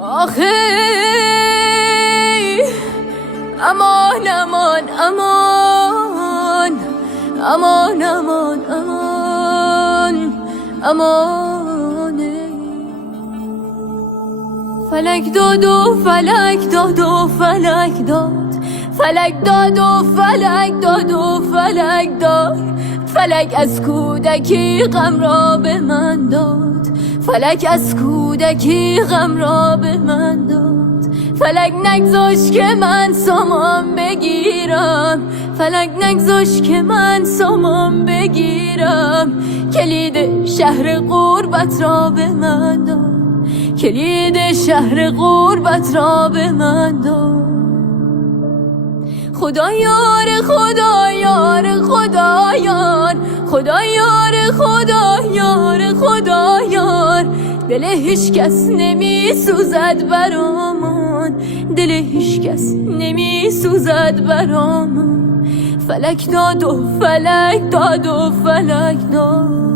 آخه امان امان امان امان امان امان امانه. فلک داد و فلک داد و فلک داد، فلک داد و فلک داد و فلک داد. فلک از کودکی غم را به من داد، فلک از کودکی غم را به من داد. فلک نگذاشت که من سامان بگیرم، فلک نگذاشت که من سامان بگیرم. کلید شهر غربت را به من داد، کلید شهر غربت را به من داد. خدایار خدایار خدایار خدایار خدایار خدایار. دل هیچ کس نمی سوزد برامون، دل هیچ کس نمی سوزد برامون. فلک داد و فلک داد و فلک داد.